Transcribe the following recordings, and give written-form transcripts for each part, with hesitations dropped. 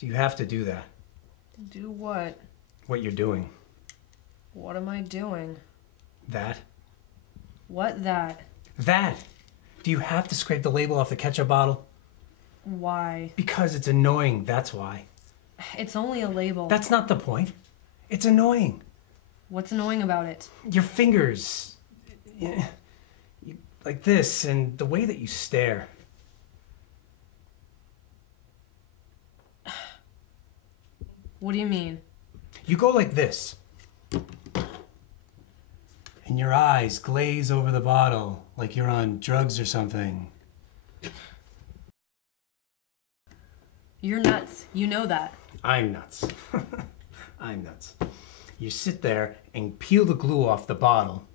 Do you have to do that? Do what? What you're doing. What am I doing? That. What that? That! Do you have to scrape the label off the ketchup bottle? Why? Because it's annoying, that's why. It's only a label. That's not the point. It's annoying. What's annoying about it? Your fingers. Like this, and the way that you stare. What do you mean? You go like this. And your eyes glaze over the bottle like you're on drugs or something. You're nuts. You know that. I'm nuts. I'm nuts. You sit there and peel the glue off the bottle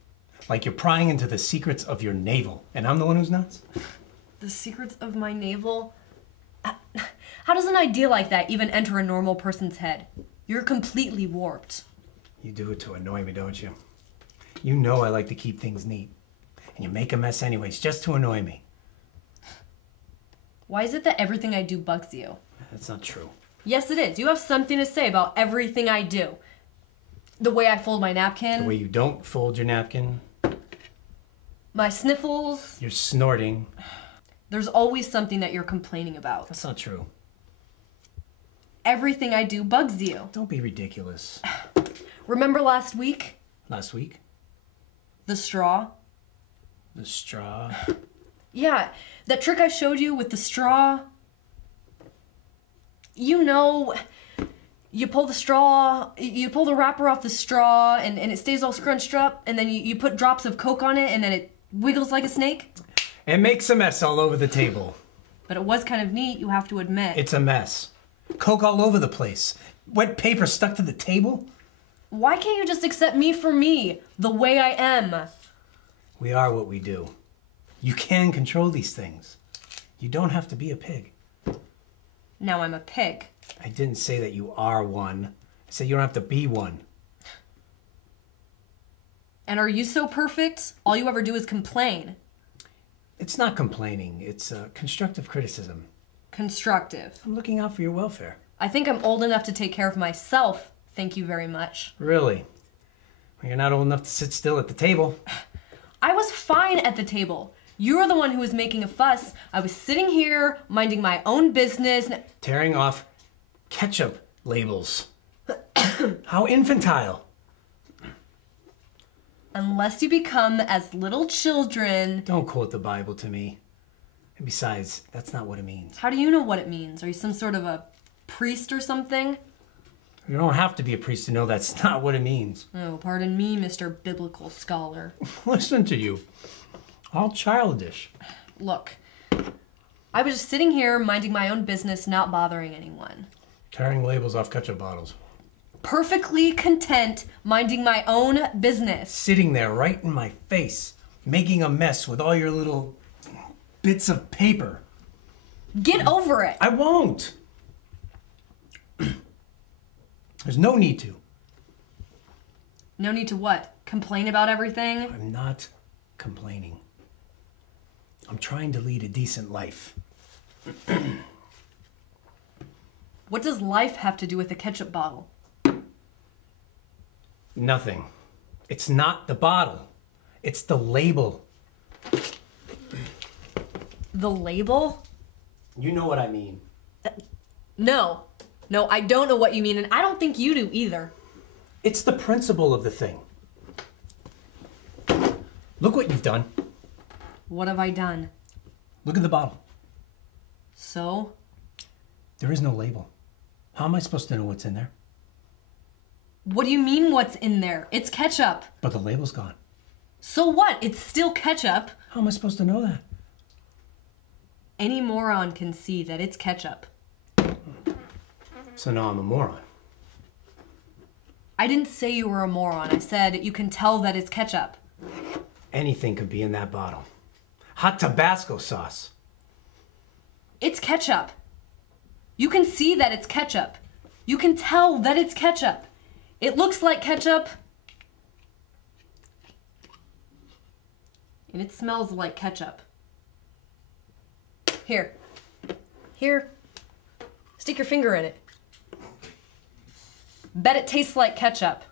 like you're prying into the secrets of your navel. And I'm the one who's nuts? The secrets of my navel? How does an idea like that even enter a normal person's head? You're completely warped. You do it to annoy me, don't you? You know I like to keep things neat. And you make a mess anyways, just to annoy me. Why is it that everything I do bugs you? That's not true. Yes, it is. You have something to say about everything I do. The way I fold my napkin. The way you don't fold your napkin. My sniffles. You're snorting. There's always something that you're complaining about. That's not true. Everything I do bugs you. Don't be ridiculous. Remember last week? Last week? The straw? The straw? Yeah, that trick I showed you with the straw. You know, you pull the straw, you pull the wrapper off the straw and it stays all scrunched up, and then you put drops of Coke on it and then it wiggles like a snake. It makes a mess all over the table. But it was kind of neat, you have to admit. It's a mess. Coke all over the place. Wet paper stuck to the table. Why can't you just accept me for me, the way I am? We are what we do. You can control these things. You don't have to be a pig. Now I'm a pig. I didn't say that you are one. I said you don't have to be one. And are you so perfect? All you ever do is complain. It's not complaining. It's constructive criticism. Constructive. I'm looking out for your welfare. I think I'm old enough to take care of myself. Thank you very much. Really? Well, you're not old enough to sit still at the table. I was fine at the table. You were the one who was making a fuss. I was sitting here, minding my own business. Tearing off ketchup labels. How infantile. Unless you become as little children. Don't quote the Bible to me. And besides, that's not what it means. How do you know what it means? Are you some sort of a priest or something? You don't have to be a priest to know that's not what it means. Oh, pardon me, Mr. Biblical Scholar. Listen to you. All childish. Look, I was just sitting here minding my own business, not bothering anyone. Tearing labels off ketchup bottles. Perfectly content minding my own business. Sitting there right in my face, making a mess with all your little bits of paper. Get over it. I won't. There's no need to. No need to what? Complain about everything? I'm not complaining. I'm trying to lead a decent life. What does life have to do with a ketchup bottle? Nothing. It's not the bottle. It's the label. The label? You know what I mean. No. No, I don't know what you mean, and I don't think you do either. It's the principle of the thing. Look what you've done. What have I done? Look at the bottle. So? There is no label. How am I supposed to know what's in there? What do you mean what's in there? It's ketchup. But the label's gone. So what? It's still ketchup. How am I supposed to know that? Any moron can see that it's ketchup. So now I'm a moron. I didn't say you were a moron. I said you can tell that it's ketchup. Anything could be in that bottle. Hot Tabasco sauce. It's ketchup. You can see that it's ketchup. You can tell that it's ketchup. It looks like ketchup. And it smells like ketchup. Here. Here. Stick your finger in it. Bet it tastes like ketchup.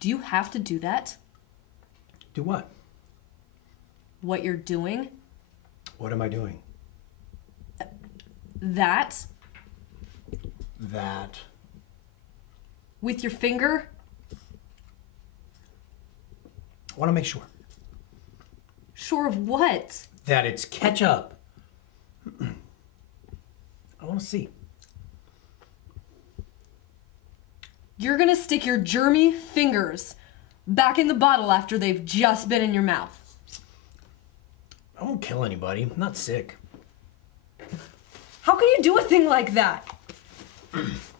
Do you have to do that? Do what? What you're doing? What am I doing? That? That. With your finger? I want to make sure. Sure of what? That it's ketchup. I want to see. You're gonna stick your germy fingers back in the bottle after they've just been in your mouth. I won't kill anybody. I'm not sick. How can you do a thing like that?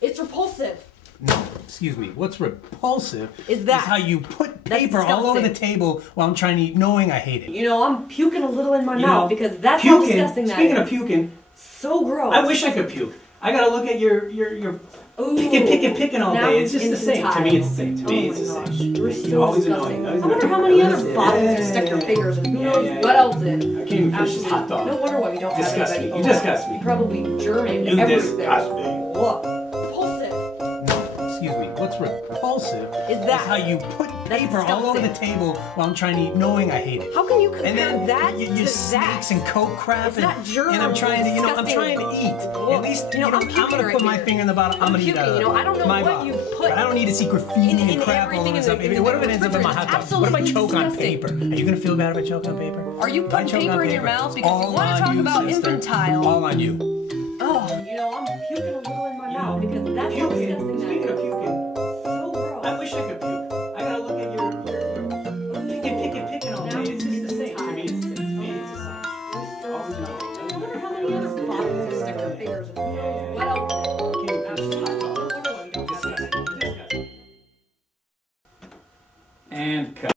It's repulsive. No, excuse me. What's repulsive Is that- how you put That's paper all over the disgusting. table while I'm trying to eat, knowing I hate it. You know, I'm puking a little in my You mouth know, because that's how disgusting that speaking is. of puking, So gross. I wish I could puke. I gotta look at your Ooh, picking all now day. It's just the same. To me, it's the same. To Oh me, my it's the gosh, same. you're It's so always disgusting. annoying. I wonder how many other bottles you stick your fingers in. Who knows yeah, what yeah. else in? I can't even finish this hot dog. No wonder why we don't Disgust have me. anybody. You disgust me. You probably germing You everything. disgust me. Look, repulsive. No, excuse me. What's repulsive Is that- how you put That's paper all over the disgusting. table while I'm trying to eat, knowing I hate it. How can you compare And then that your to snakes that? and coke crap, It's not germs, and I'm trying to, I'm disgusting. trying to eat. Well, At least, I'm I'm puking gonna right put my here. finger in the bottle. I'm gonna eat puking, I don't know my what bottle. you've put But I don't need to see graffiti in and crap all everything over in stuff. the What if it ends up in my hot dog? What if I Absolutely choke on disgusting. paper? Are you gonna feel bad if I choke on paper? Are you If I putting choke on paper in your mouth? Because all you want to on talk you, about sister. infantile. All on you. Oh, you know, I'm puking a little in my You mouth know, because that's how puking. disgusting that Speaking is. of puking, So gross. I wish I could puke. I gotta look at your picking all day. It's just the same. To me, it's the same. To me, it's the same. So disgusting. I wonder how many other bottles you stick your fingers in. Who knows what else in? And cut.